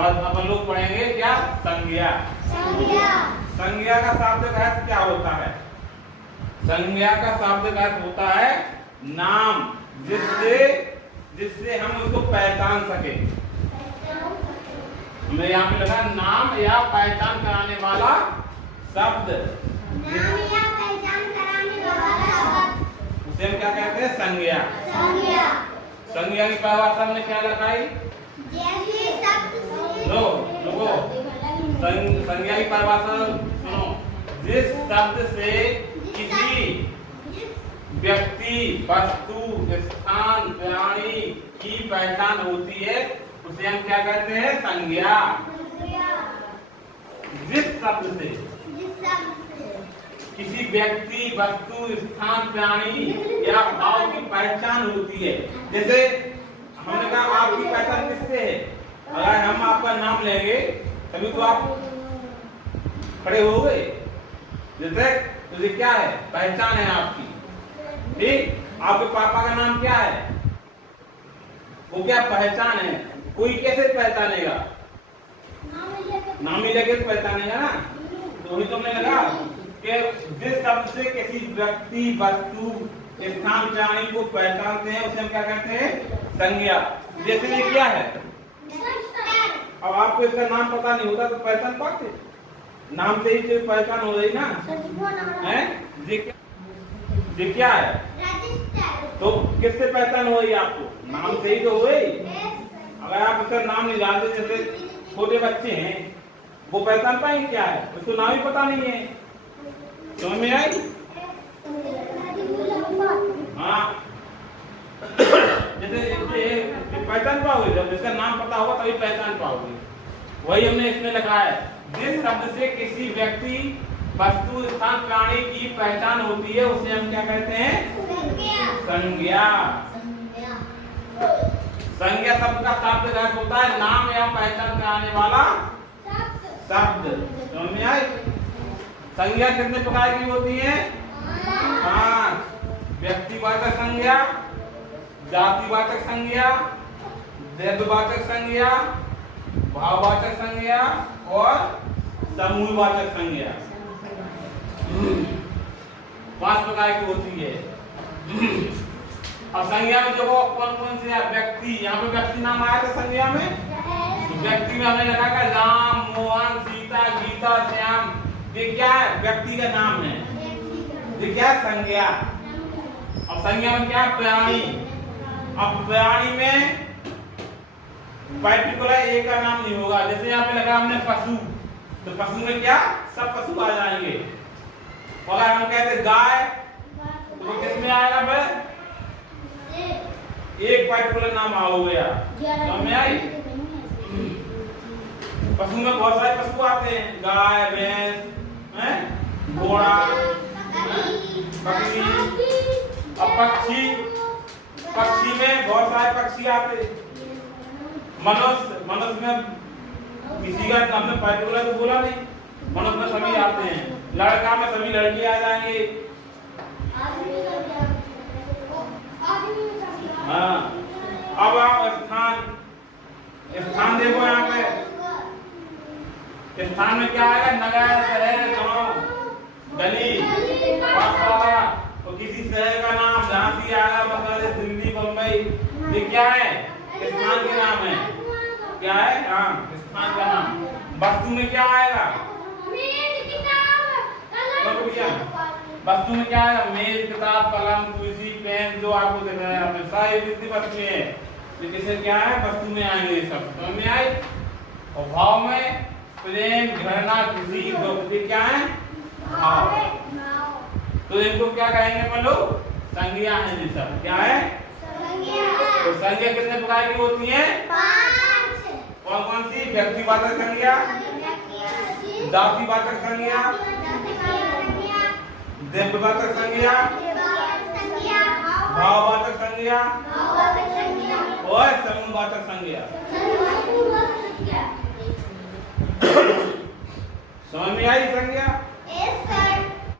आज अपन लोग पढ़ेंगे क्या? संज्ञा। संज्ञा का शाब्दिक अर्थ क्या होता है? संज्ञा का शाब्दिक अर्थ होता है नाम, जिससे हम उसको पहचान सके। हमें यहाँ पे लगा नाम या पहचान कराने वाला शब्द, उसे हम क्या कहते हैं? संज्ञा। संज्ञा की परिभाषा हमने क्या लगाई? संज्ञा की परिभाषा सुनो। जिस शब्द से किसी व्यक्ति, वस्तु, स्थान, प्राणी की पहचान होती है उसे हम क्या कहते हैं? संज्ञा। जिस शब्द से किसी व्यक्ति, वस्तु, स्थान, प्राणी या भाव की पहचान होती है। जैसे हमने कहा आपकी पहचान किससे है? अगर हम आपका नाम लेंगे तभी तो आप खड़े हो गए। जैसे तो ये क्या है? पहचान है आपकी। ठीक, आपके पापा का नाम क्या है? वो क्या पहचान है? कोई कैसे पहचानेगा? नाम ही लेके पहचानेगा ना। तो वही तो हमने लगा कि जिस शब्द से किसी व्यक्ति, वस्तु, स्थान, प्राणी को पहचानते हैं उसे हम क्या कहते हैं? संज्ञा। जैसे ये क्या है? अब आपको इसका नाम पता नहीं होता तो पहचान पाते? नाम से ही तो पहचान हो रही ना है? ये क्या है? तो किससे पहचान हो रही आपको? नाम से ही तो हो रही। अगर आप इसका नाम नहीं जानते, जैसे छोटे बच्चे हैं, वो पहचान पाएंगे क्या है? उसको नाम ही पता नहीं है। समझ में आई? हाँ, जैसे पहचान पाओगे जब इसका नाम पता होगा तभी पहचान पाओगे। वही हमने इसमें लिखा है। जिस शब्द से किसी व्यक्ति, वस्तु, स्थान, प्राणी की पहचान होती है उसे हम क्या कहते हैं? संज्ञा। संज्ञा शब्द का शाब्दिक अर्थ होता है नाम या पहचान कराने वाला शब्द। समझ में आई? संज्ञा कितने प्रकार की होती है? 5। व्यक्तिवाचक संज्ञा, जातिवाचक संज्ञा, द्रव्यवाचक संज्ञा, भाववाचक संज्ञा और समूहवाचक संज्ञा। 5 प्रकार की होती है। अब संज्ञा में देखो कौन कौन से है? व्यक्ति, यहाँ पे व्यक्ति नाम आया था संज्ञा में। व्यक्ति में हमने लिखा था राम, मोहन, सीता, गीता, श्याम। ये क्या है? व्यक्ति का नाम है। ये क्या है? संज्ञा। अब संज्ञा में क्या है? प्राणी। अब प्राणी में पर्टिकुलर एक का नाम नहीं होगा। जैसे यहाँ पे लगा हमने पशु, तो पशु में क्या? सब पशु आ जाएंगे। अगर हम कहते गाय तो किस में आएगा? फिर एक पर्टिकुलर नाम हो गया। समझ में आई? पशु में बहुत सारे पशु आते हैं। गाय, भैंस, घोड़ा, बकरी। अब पक्षी में बहुत सारे पक्षी आते। मनुष्य में किसी का हमने पर्टिकुलर तो बोला नहीं। मनुष्य में सभी आते हैं। लड़का में सभी लड़के आ जाएंगे। हाँ, अब आप स्थान देखो। यहाँ पे स्थान में क्या आएगा? नगर, शहर, गांव, गली, पाठशाला। तो किसी शहर का नाम झांसी आएगा, मतलब दिल्ली, बम्बई। ये क्या है? स्थान के नाम है। क्या है? हाँ, स्थान का नाम। वस्तु में क्या आएगा? वस्तु में क्या आएगा? मेज, किताब, कलम, कुर्सी, पेन, जो आपको दिख रहा है हमेशा ये वस्तु में है। तो किसे क्या है? वस्तु में आएंगे ये सब। समझ में आई? और भाव में प्रेम, घृणा, खुशी, दुख, ये क्या है? भाव। तो इनको क्या कहेंगे अपन लोग? संज्ञा है। ये सब क्या है? तो संज्ञा कितने प्रकार की होती है? 5। कौन कौन सी? व्यक्तिवाचक संज्ञा, जातिवाचक संज्ञा, द्रव्यवाचक संज्ञा, भाववाचक संज्ञा और समूहवाचक संज्ञा। समझ में आई संज्ञा?